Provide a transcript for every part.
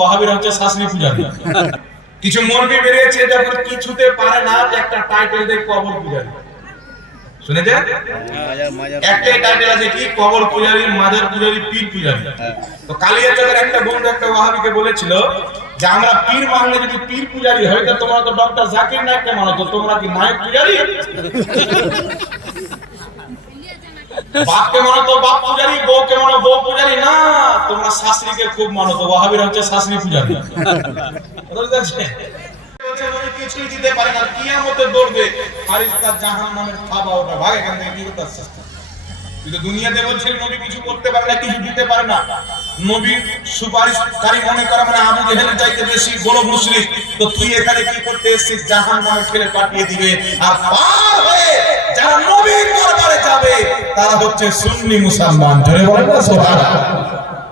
ওয়াহাবিরা হচ্ছে শাসনি পূজারী। কিছু মৌলবি বেরিয়েছে যখন কিছুতে পারে না একটা টাইটেল দেয় কবর পূজারী। শুনেছেন? একটাই টাইটেল আছে কি, কবর পূজারী, মাজার পূজারী, পীর পূজারী। তো কালিয়াচকের একটা বন্ধু একটা ওয়াহাবিকে বলেছিল যে আমরা পীর মানলে যদি পীর পূজারী হয় তো তোমরা তো ডক্টর জাকির নায়েককে মানো, তো তোমরা কি নায়েক পূজারী? বাপকে মানো তো বাপ পূজারী, বউকে মানো বউ পূজারী। না, তোমরা শাস্ত্রীকে খুব মানো, তো ওয়াহাবিরা হচ্ছে শাস্ত্রী পূজারী। কিছুই দিতে পারে না, কিয়ামতে দৌড়বে ফারিস্তা জাহান্নামের খাবা ওটা ভাগ এখান থেকে কি করতে আসছে। কিন্তু দুনিয়াতে বলছিল নবী কিছু করতে পারে না, কিছু দিতে পারে না। নবীর সুপারিশকারী মনে করা মানে আবু জেহেলের চাইতে বেশি বড় মুশরিক। তো তুই এখানে কি করতে এসেছিস? জাহান্নামে ফেলে পাঠিয়ে দিবে। আর পার হয়ে যারা নবীর দরবারে যাবে তারা হচ্ছে সুন্নি মুসলমান। জোরে বলেন না সুবহানাল্লাহ।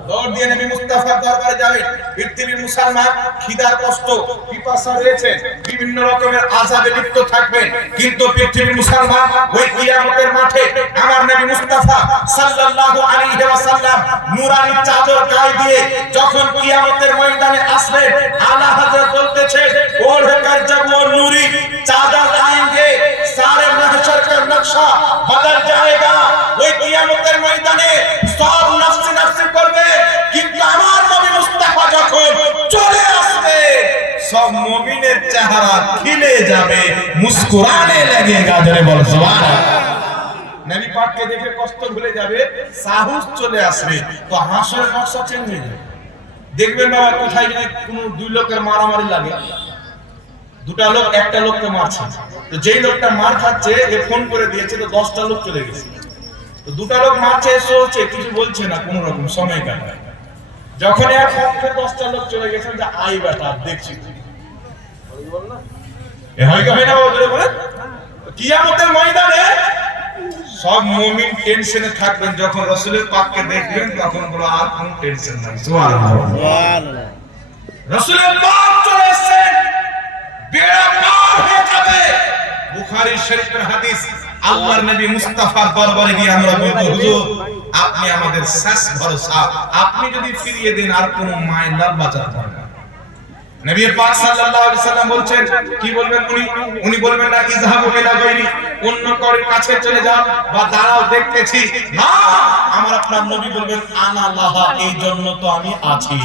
দৌড় দিয়ে নবী মুস্তাফার দরবারে যাবে। পৃথিবীর মুসলমান খিদার কষ্ট পিপাসা রয়েছে, বিভিন্ন রকমের আযাবে লিপ্ত থাকবে, কিন্তু পৃথিবীর মুসলমান ওই কিয়ামতের মাঠে আমার নবী মুস্তাফা সাল্লাল্লাহু আলাইহি ওয়াসাল্লাম নূরানি চাদর গায়ে দিয়ে যখন কিয়ামতের ময়দানে আসবে, আলা হযরত বলতেছে ওড় কর জব वो नूरी चादर आएंगे सारे महशर का नक्शा बदल जाएगा। ওই কিয়ামতের ময়দানে সব নফসি নফসি করবে, কিন্তু আমার নবী মুস্তাফা যখন চলে আসবে সব মুমিনের চেহারা খিলে যাবে, মুস্কুরানে लगेगा। জোরে বল সুবহানাল্লাহ। নবী পাককে দেখে কষ্ট ভুলে যাবে, সাহস চলে আসবে, তো হাসরের নকশা চেঞ্জ হয়ে যাবে। দেখবেন বাবা কোথায় যদি কোনো দুই লোকের মারামারি লাগে, দুটা লোক একটা লোককে মারছে, তো যেই লোকটা মার খাচ্ছে এ ফোন করে দিয়েছে, তো 10টা লোক চলে গেছে। তো দুটা লোক মারছে, এসে হচ্ছে কিছু বলছে না, কোন রকম সময় কাটায়। যখন এক পক্ষে 10টা লোক চলে গেছেন যে আই বেটা দেখছি, বল না এ হয় কি হয় না বলে বলেন। কিয়ামতের ময়দানে সব মুমিন টেনশনে থাকবেন, যখন রাসূলের পাককে দেখবেন তখন বলো আর কোনো টেনশন নাই। সুবহানাল্লাহ সুবহানাল্লাহ। রাসূলের পাক চলে এসেছেন, বেড়া পার হয়ে যাবে। বুখারী শরীফের হাদিস, আল্লাহর নবী মুস্তাফার দরবারে গিয়ে আমরা বলবো হুজুর আপনি আমাদের শেষ ভরসা, আপনি যদি ফিরিয়ে দেন আর কোনো মায়ের লাল বাঁচাতে পারবে না। নবী পাক সাল্লাল্লাহু আলাইহি সাল্লাম বলছেন, কি বলবেন উনি বলবেন না ইযহাবু ইলা গায়রি, অন্য কারোর কাছে চলে যাও বা দাঁড়াও দেখতেছি না, আমার আপনার নবী বলবেন আনা লাহা, এই জন্য তো আমি আছি,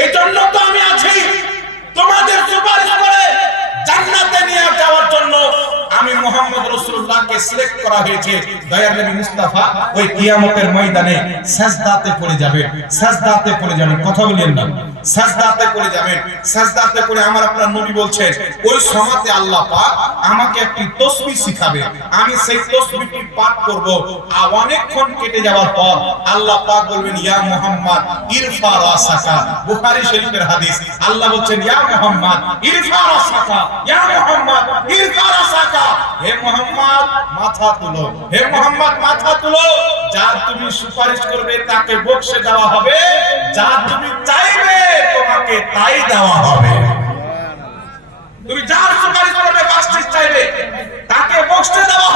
এই জন্য তো আমি আছি, তোমাদের সুপারিশ করে জান্নাতে নিয়ে যাওয়ার জন্য আমি মুহাম্মদ রাসূলুল্লাহকে সিলেক্ট করা হয়েছে। দয়ার নবী মুস্তাফা ওই কিয়ামতের ময়দানে সাজদাতে পড়ে যাবে, সাজদাতে পড়ে যাবে, কথা বলেন না, সাজদাতে পড়ে যাবেন। সাজদাতে পড়ে আমার আপনার নবী বলছেন ওই সময়তে আল্লাহ পাক আমাকে একটি তাসবিহ শিখাবে, আমি সেই তাসবিহটি পাঠ করব। আর অনেকক্ষণ কেটে যাওয়ার পর আল্লাহ পাক বলবেন ইয়া মুহাম্মদ ইরফা রাসাকা। বুখারী শরীফের হাদিস, আল্লাহ বলছেন ইয়া মুহাম্মদ ইরফা রাসাকা, ইয়া মুহাম্মদ ইরফা রাসাকা, হে মুহাম্মদ মাথা তুলো, হে মুহাম্মদ মাথা তুলো। যার তুমি সুপারিশ করবে তাকে বখশে দেওয়া হবে, যা তুমি চাইবে তোমাকে তাই দেওয়া হবে। তুমি যার সুপারিশ করবে বাস্তিস চাইবে তাকে বখশে দেওয়া